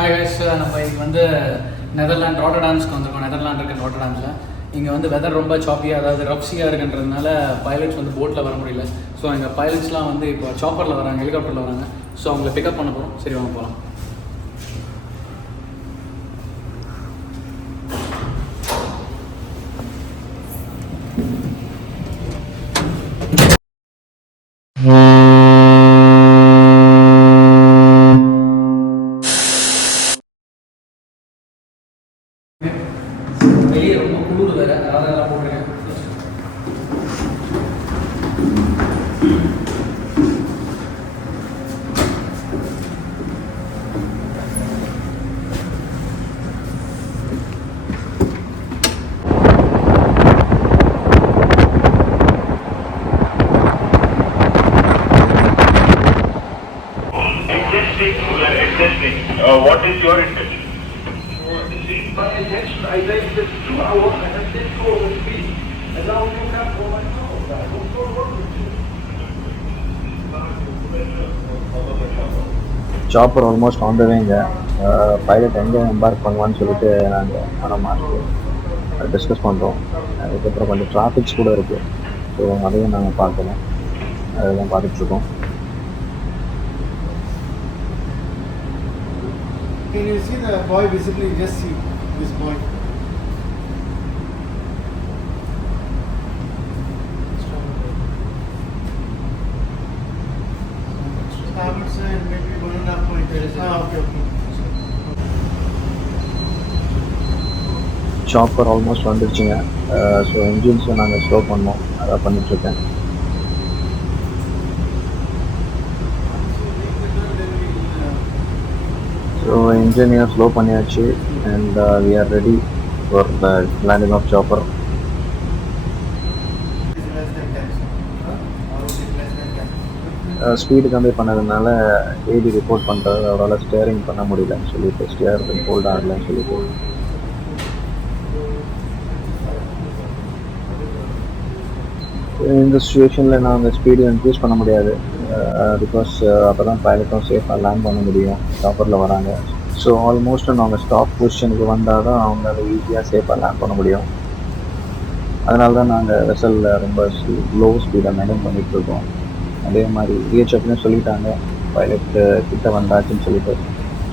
Hi guys, நம்ம இங்கே வந்து நெதர்லாண்ட் ராட்டர்டாம்ஸ்க்கு வந்திருக்கோம். நெதர்லாண்ட் இருக்க ராட்டர்டாம்ஸில் இங்கே வந்து வெதர் ரொம்ப சாப்பியாக, அதாவது ரப்ஸியாக இருக்குன்றதுனால பைலட்ஸ் வந்து போட்டில் வர முடியல. ஸோ எங்கள் பைலட்ஸ்லாம் வந்து இப்போ சாப்பரில் வராங்க, ஹெலிகாப்டரில் வராங்க. ஸோ அவங்களை பிக்கப் பண்ண போகிறோம். சரி, வாங்க போகலாம். வெளியே ரொம்ப குளிர் வேறு, அதெல்லாம் போட்டுருக்கேன். What is your intention? My intention, I think this 2 hours and I did go with speed. And now you come for my house. I don't go work with you. Chopper almost on the வேங்க. பைலட் எங்கே எம்பார்க் பண்ணுவான்னு சொல்லிட்டு நாங்கள் மனமாக டிஸ்கஸ் பண்ணுறோம். அதுக்கப்புறம் கொஞ்சம் டிராஃபிக்ஸ் கூட இருக்குது. ஸோ அதையும் நாங்கள் பார்க்கணும். அதெல்லாம் பார்த்துட்ருக்கோம். Can you see the boy visibly? Just see this boy. Starboard side, maybe 1.5 point. Okay. Chopper almost வந்துடுச்சுங்க. ஸோ என்ஜின்ஸை நாங்கள் ஸ்லோ பண்ணோம். அதை பண்ணிகிட்ருக்கேன். ஸோ இன்ஜினியர் ஸ்லோ பண்ணியாச்சு and we are ready for the landing of chopper. Speed கம்மி பண்ணதுனால ஏடி ரிப்போர்ட் பண்ணுறது அவரால் ஸ்டியரிங் பண்ண முடியலன்னு சொல்லிட்டு, ஸ்டியரிங் ஹோல்ட் ஆகலன்னு சொல்லிட்டு. இந்த சுச்சுவேஷனில் நாங்கள் ஸ்பீடு இன்க்ரீஸ் பண்ண முடியாது. பிகாஸ் அப்போ தான் பைலட்டும் சேஃபாக லேண்ட் பண்ண முடியும். சாப்பரில் வராங்க. ஸோ ஆல்மோஸ்ட் நாங்கள் ஸ்டாப் பொசிஷனுக்கு வந்தால் தான் அவங்களால ஈஸியாக சேஃபாக லேண்ட் பண்ண முடியும். அதனால தான் நாங்கள் வெசலில் ரொம்ப லோ ஸ்பீடை மெயின்டைன் பண்ணிகிட்ருக்கோம். அதே மாதிரி விஹெச்எஃப்னு சொல்லிட்டாங்க பைலட்டு கிட்ட வந்தாச்சுன்னு சொல்லிட்டு.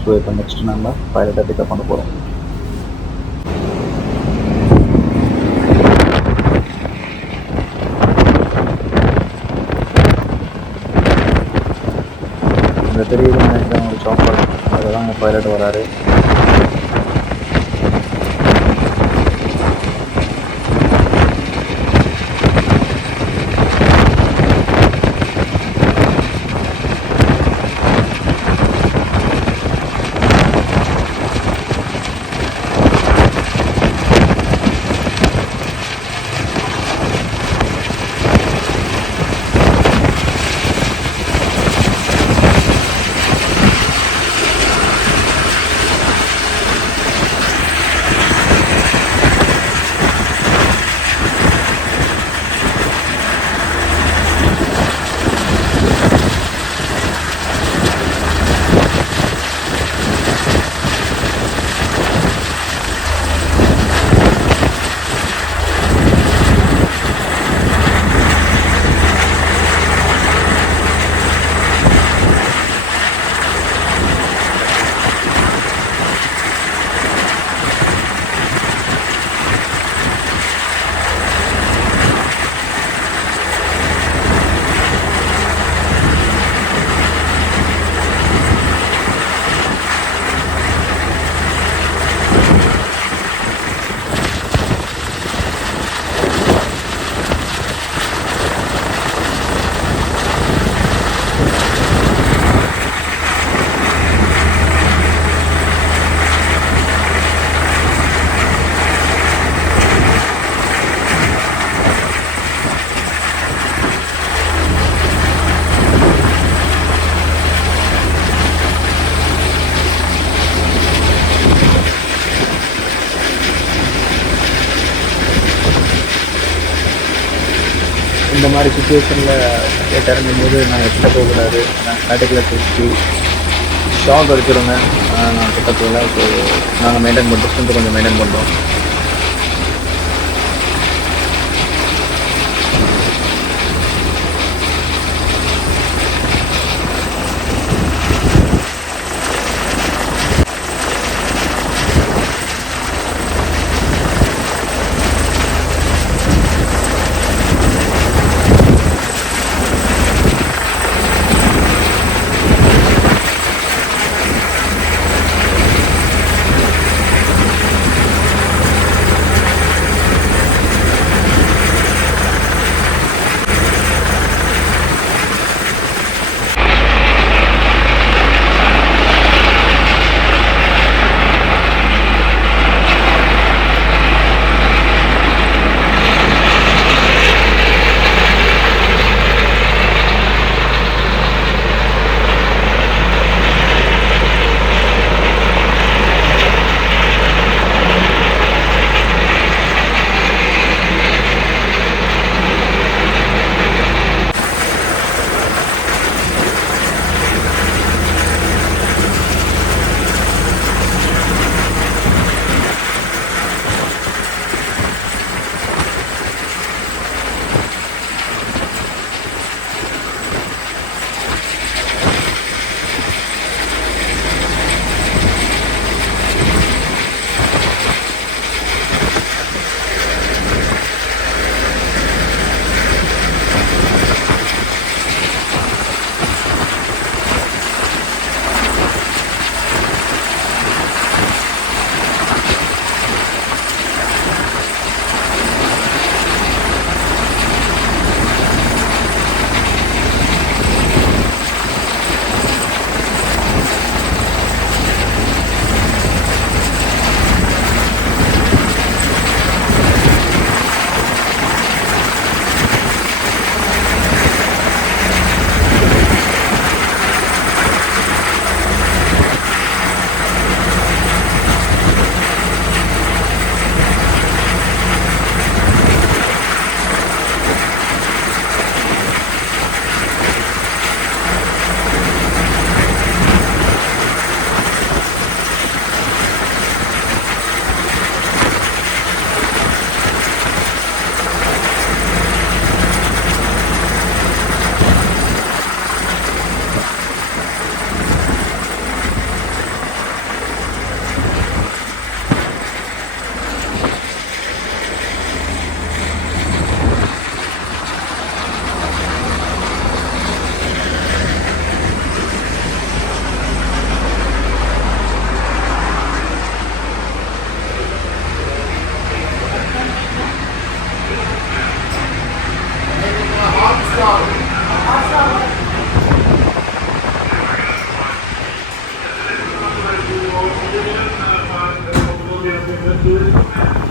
ஸோ இப்போ நெக்ஸ்ட் நம்ம பைலட்டை பிக்கப் பண்ண போகிறோம். இந்த தெரியுது நினைக்கிறேன் ஒரு சாப்பர். அதுதான் பைலட் வராரு. இந்த மாதிரி சுச்சுவேஷனில் இறங்கும் போது நான் எக்ஸ்ட்ரா போகக்கூடாது. நான் ஸ்டாட்டிக்கில் தூக்கி ஷாக் அடிச்சிடுங்க. நான் பக்கத்தில் ஸோ நாங்கள் மெயின்டைன் பண்ணுறோம், டிஸ்டன்ஸை கொஞ்சம் மெயின்டைன் பண்ணுறோம்.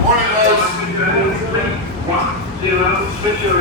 Morning, guys. 1-0, switch your